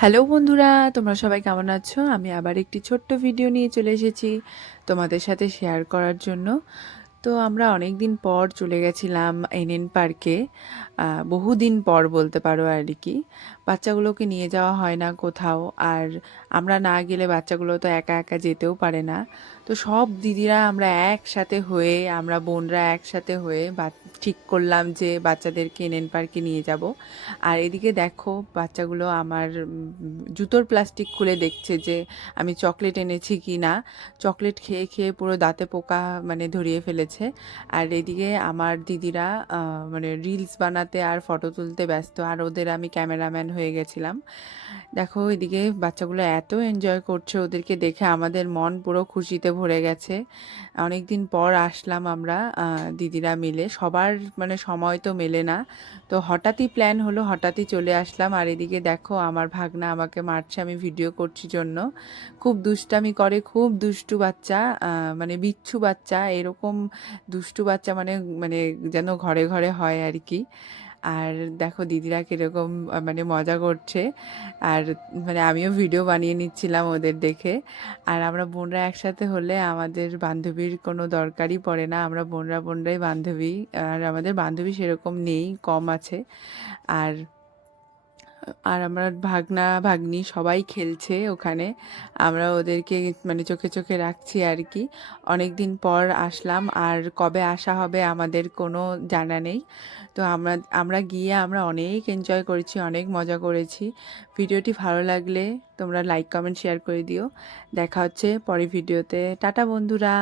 Hello বন্ধুরা, তোমরা সবাই কেমন আছো? আমি আবার একটি ছোট্ট ভিডিও নিয়ে চলে এসেছি তোমাদের সাথে শেয়ার করার জন্য। তো আমরা অনেক দিন পর চলে গেছিলাম এনএন পার্কে। বহুদিন পর বলতে পারো আর কি। বাচ্চাগুলোকে নিয়ে যাওয়া হয় না কোথাও, আর আমরা না গেলে বাচ্চাগুলো তো একা একা যেতেও পারে না। তো সব দিদিরা আমরা একসাথে হয়ে, আমরা বোনরা একসাথে হয়ে ঠিক করলাম যে বাচ্চাদেরকে এনএন পার্কে নিয়ে যাব। আর এদিকে দেখো বাচ্চাগুলো আমার জুতোর প্লাস্টিক খুলে দেখছে যে আমি চকলেট এনেছি কি না। চকলেট খেয়ে খেয়ে পুরো দাঁতে পোকা মানে ধরিয়ে ফেলেছে। আর এদিকে আমার দিদিরা মানে রিলস বানাতে আর ফটো তুলতে ব্যস্ত, আর ওদের আমি ক্যামেরাম্যান হয়ে গেছিলাম। দেখো এদিকে বাচ্চাগুলো এত এনজয় করছে, ওদেরকে দেখে আমাদের মন পুরো খুশিতে ভরে গেছে। অনেক দিন পর আসলাম আমরা দিদিরা মিলে, সবার মানে সময় তো মেলে না। তো হঠাৎই প্ল্যান হলো, হঠাৎই চলে আসলাম। আর এদিকে দেখো আমার ভাগনা আমাকে মারছে আমি ভিডিও করছি জন্য। খুব দুষ্টামি করে, খুব দুষ্টু বাচ্চা, মানে বিচ্ছু বাচ্চা এরকম। দুষ্টু বাচ্চা মানে মানে যেন ঘরে ঘরে হয় আর কি। আর দেখো দিদিরা কিরকম মানে মজা করছে। আর মানে আমিও ভিডিও বানিয়ে নিচ্ছিলাম ওদের দেখে। আর আমরা বোনরা একসাথে হলে আমাদের বান্ধবীর কোনো দরকারই পড়ে না, আমরা বোনরা বোনরাই বান্ধবী। আর আমাদের বান্ধবী সেরকম নেই, কম আছে। আর আর আমার ভাগনা ভাগ্নি সবাই খেলছে ওখানে। আমরা ওদেরকে মানে চোখে চোখে রাখছি আর কি। অনেক দিন পর আসলাম, আর কবে আসা হবে আমাদের কোনো জানা নেই। তো আমরা আমরা গিয়ে আমরা অনেক এনজয় করেছি, অনেক মজা করেছি। ভিডিওটি ভালো লাগলে তোমরা লাইক কমেন্ট শেয়ার করে দিও। দেখা হচ্ছে পরের ভিডিওতে। টাটা বন্ধুরা।